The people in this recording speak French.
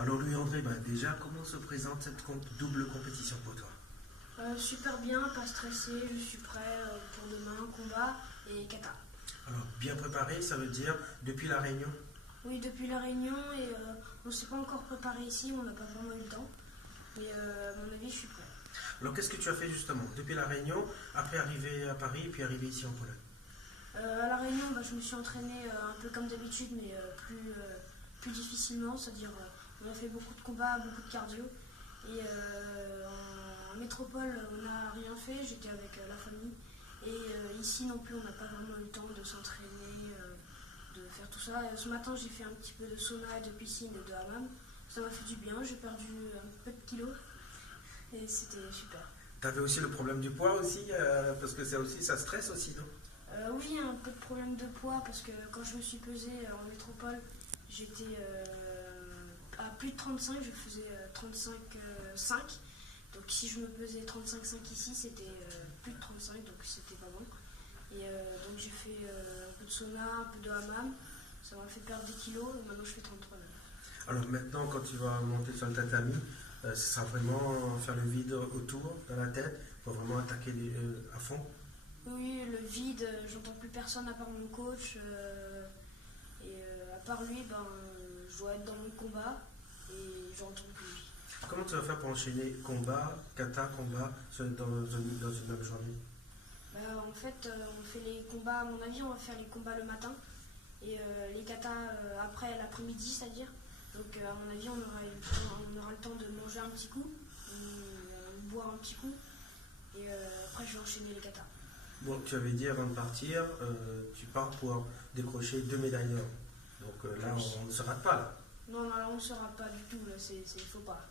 Alors Louis-André, déjà, comment se présente cette double compétition pour toi? Super bien, pas stressé, je suis prêt pour demain, combat et kata. Alors, bien préparé, ça veut dire depuis la réunion? Oui, depuis la réunion et on ne s'est pas encore préparé ici, on n'a pas vraiment eu le temps. Mais à mon avis, je suis prêt. Alors, qu'est-ce que tu as fait justement depuis la réunion, après arriver à Paris, puis arriver ici en Pologne? À la réunion, je me suis entraîné un peu comme d'habitude, mais plus difficilement, c'est-à-dire on a fait beaucoup de combats, beaucoup de cardio. Et en métropole, on n'a rien fait, j'étais avec la famille. Et ici non plus, on n'a pas vraiment eu le temps de s'entraîner, de faire tout ça. Ce matin, j'ai fait un petit peu de sauna, de piscine et de hammam. Ça m'a fait du bien, j'ai perdu un peu de kilos et c'était super. Tu avais aussi le problème du poids aussi, parce que ça aussi, ça stresse aussi, non? Oui, un peu de problème de poids parce que quand je me suis pesée en métropole, j'étais à plus de 35, je faisais 35,5. Donc si je me pesais 35,5 ici, c'était plus de 35, donc c'était pas bon. Et donc j'ai fait un peu de sauna, un peu de hammam, ça m'a fait perdre des kilos et maintenant je fais 33. Alors maintenant, quand tu vas monter sur le tatami, ce sera vraiment faire le vide autour, dans la tête, pour vraiment attaquer à fond. Oui, le vide, j'entends plus personne à part mon coach. À part lui, je dois être dans mon combat et j'entends plus lui. Comment tu vas faire pour enchaîner combat, kata, combat dans une même journée? En fait, on fait les combats, à mon avis, on va faire les combats le matin et les katas après l'après-midi, c'est-à-dire. Donc, à mon avis, on aura le temps de manger un petit coup, boire un petit coup et après, je vais enchaîner les katas. Bon, tu avais dit avant de partir, tu pars pour décrocher 2 médailles d'or. Donc là, Oui. on ne se rate pas là. Non, là, on ne sera pas du tout, là, il faut pas.